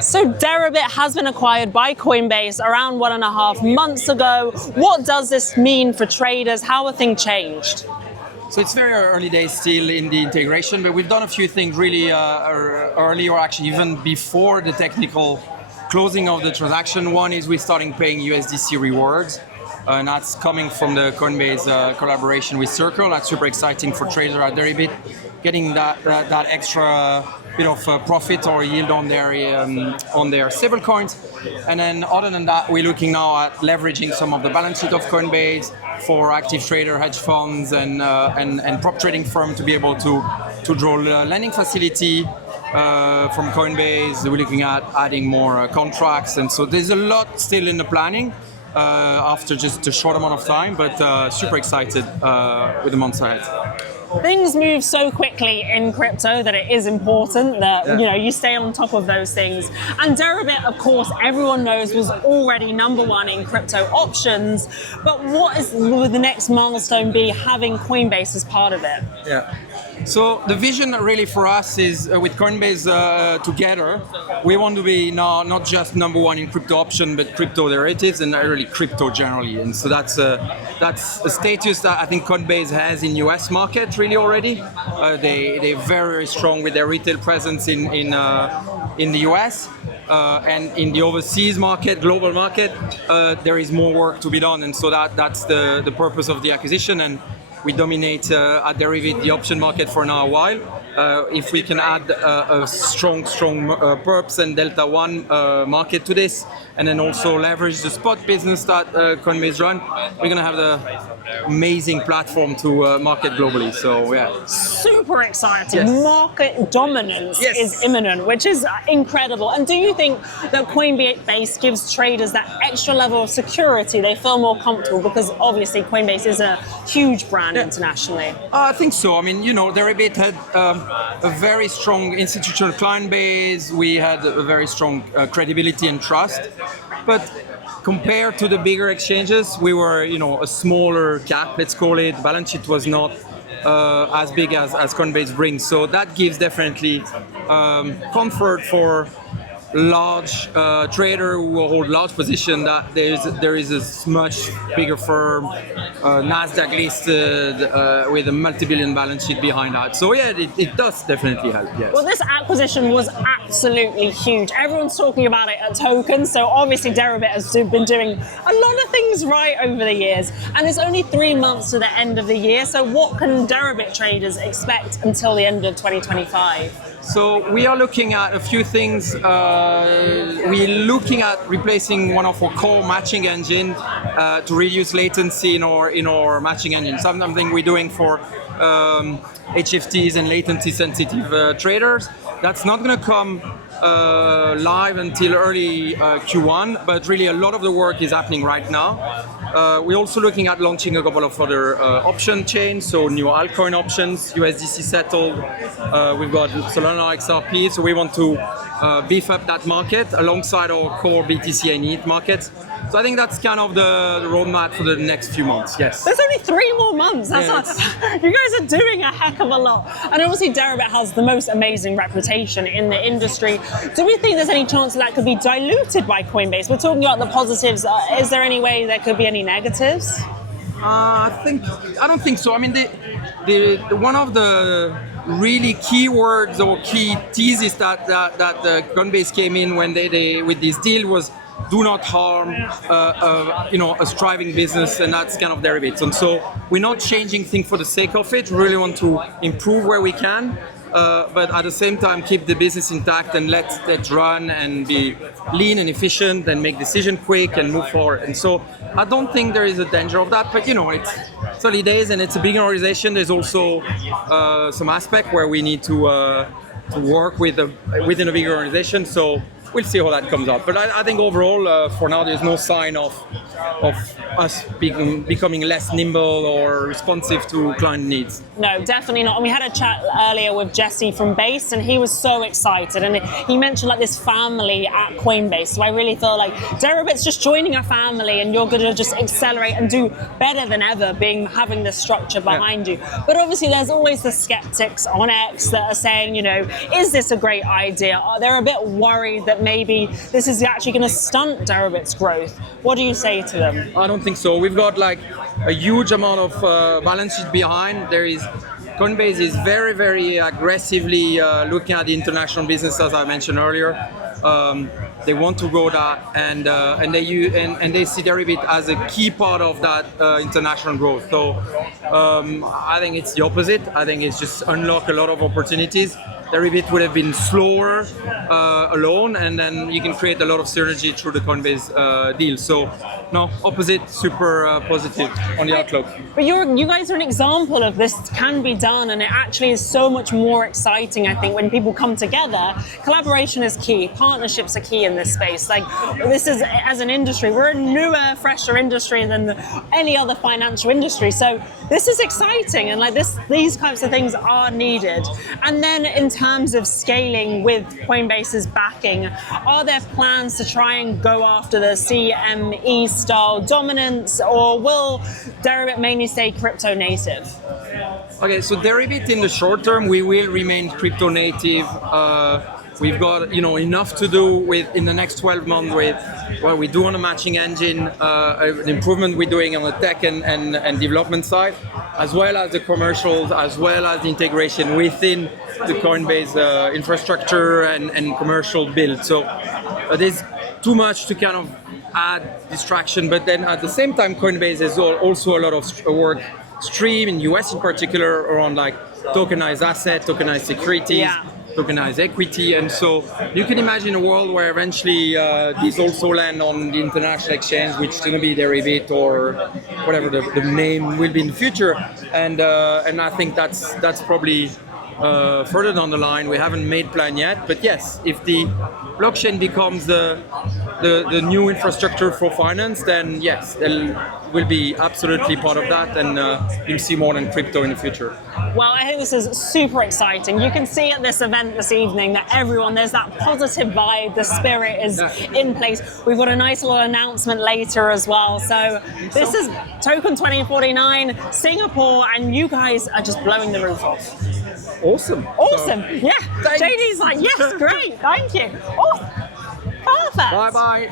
So Deribit has been acquired by Coinbase around 1.5 months ago. What does this mean for traders? How have things changed? So it's very early days still in the integration, but we've done a few things really early, or actually even before the technical closing of the transaction. One is we're starting paying USDC rewards, and that's coming from the Coinbase collaboration with Circle. That's super exciting for traders at Deribit, getting that extra bit of profit or yield on their stable coins. And then other than that, we're looking now at leveraging some of the balance sheet of Coinbase for active trader, hedge funds, and prop trading firm to be able to draw lending facility from Coinbase. We're looking at adding more contracts, and so there's a lot still in the planning after just a short amount of time, but super excited with the months ahead. Things move so quickly in crypto that it is important that you stay on top of those things. And Deribit, of course, everyone knows was already #1 in crypto options. But will the next milestone be having Coinbase as part of it? Yeah. So the vision really for us is with Coinbase together, we want to be not just #1 in crypto option, but crypto derivatives and really crypto generally. And so that's a status that I think Coinbase has in US market really already. They're very strong with their retail presence in the US. And in the overseas market, global market, there is more work to be done. And so that's the purpose of the acquisition. And we dominate at Deribit the option market for now a while. If we can add a strong perps and Delta One market to this, and then also leverage the spot business that Coinbase run, we're going to have the amazing platform to market globally. So yeah, super exciting. Yes. Market dominance is imminent, which is incredible. And do you think that Coinbase gives traders that extra level of security? They feel more comfortable because obviously Coinbase is a huge brand internationally. I think so. I mean, Deribit had a very strong institutional client base. We had a very strong credibility and trust. But compared to the bigger exchanges, we were, a smaller cap, let's call it. Balance sheet was not as big as Coinbase brings. So that gives definitely comfort for large trader who hold large position, that there is a much bigger firm, Nasdaq listed, with a multi-billion balance sheet behind that. So yeah, it does definitely help. Yes. Well, this acquisition was absolutely huge. Everyone's talking about it at Token, so obviously Deribit has been doing a lot of things right over the years, and it's only 3 months to the end of the year. So what can Deribit traders expect until the end of 2025? So we are looking at a few things. We're looking at replacing one of our core matching engine to reduce latency in our matching engine. Something we're doing for HFTs and latency sensitive traders. That's not going to come live until early Q1, but really a lot of the work is happening right now. We're also looking at launching a couple of other option chains, so new altcoin options, USDC settled. We've got Solana XRP, so we want to beef up that market alongside our core BTC and ETH markets. So I think that's kind of the roadmap for the next few months. Yes. There's only 3 more months. You guys are doing a heck of a lot. And obviously Deribit has the most amazing reputation in the industry. Do we think there's any chance that could be diluted by Coinbase? We're talking about the positives. Is there any way there could be any negatives? I don't think so. I mean, one of the really key words or key thesis that Coinbase came in when they with this deal was, do not harm a striving business, and that's kind of Deribit. And so we're not changing things for the sake of it. We really want to improve where we can, but at the same time keep the business intact and let it run and be lean and efficient and make decision quick and move forward. And so I don't think there is a danger of that, but it's early days and it's a big organization. There's also some aspect where we need to work within a bigger organization. So we'll see how that comes out. But I think overall, for now, there's no sign of us becoming less nimble or responsive to client needs. No, definitely not. And we had a chat earlier with Jesse from Base, and he was so excited. And he mentioned this family at Coinbase. So I really feel like Deribit's just joining a family, and you're going to just accelerate and do better than ever, having this structure behind you. But obviously, there's always the skeptics on X that are saying, is this a great idea? They're a bit worried that maybe this is actually going to stunt Deribit's growth. What do you say to them? I don't think so. We've got like a huge amount of balance sheet behind. Coinbase is very, very aggressively looking at the international business, as I mentioned earlier. They want to grow that, and they see Deribit as a key part of that international growth. So I think it's the opposite. I think it's just unlock a lot of opportunities. Deribit would have been slower alone, and then you can create a lot of synergy through the Coinbase deal. So no, opposite, super positive on the outlook. But you guys are an example of this can be done, and it actually is so much more exciting, I think, when people come together. Collaboration is key, partnerships are key in this space. Like, this is, as an industry, we're a newer, fresher industry than any other financial industry. So this is exciting, and like these types of things are needed. And then in terms of scaling with Coinbase's backing, are there plans to try and go after the CME style dominance, or will Deribit mainly stay crypto native? Okay, so Deribit in the short term, we will remain crypto native. We've got enough to do with in the next 12 months with what we do on the matching engine, the improvement we're doing on the tech and development side, as well as the commercials, as well as the integration within the Coinbase infrastructure and commercial build. So there's too much to kind of add distraction, but then at the same time, Coinbase is also a lot of work stream in US in particular around like tokenized assets, tokenized securities, tokenized equity, and so you can imagine a world where eventually these also land on the international exchange, which is going to be Deribit or whatever the name will be in the future, and I think that's probably further down the line. We haven't made plan yet, but yes, if the blockchain becomes the new infrastructure for finance, then yes, will be absolutely part of that, and you'll see more than crypto in the future. Well, I think this is super exciting. You can see at this event this evening that there's that positive vibe, the spirit is in place. We've got a nice little announcement later as well. So this is TOKEN2049, Singapore, and you guys are just blowing the roof off. Awesome. Yeah. Thanks. JD's like, yes, great, thank you. Oh, perfect. Bye-bye.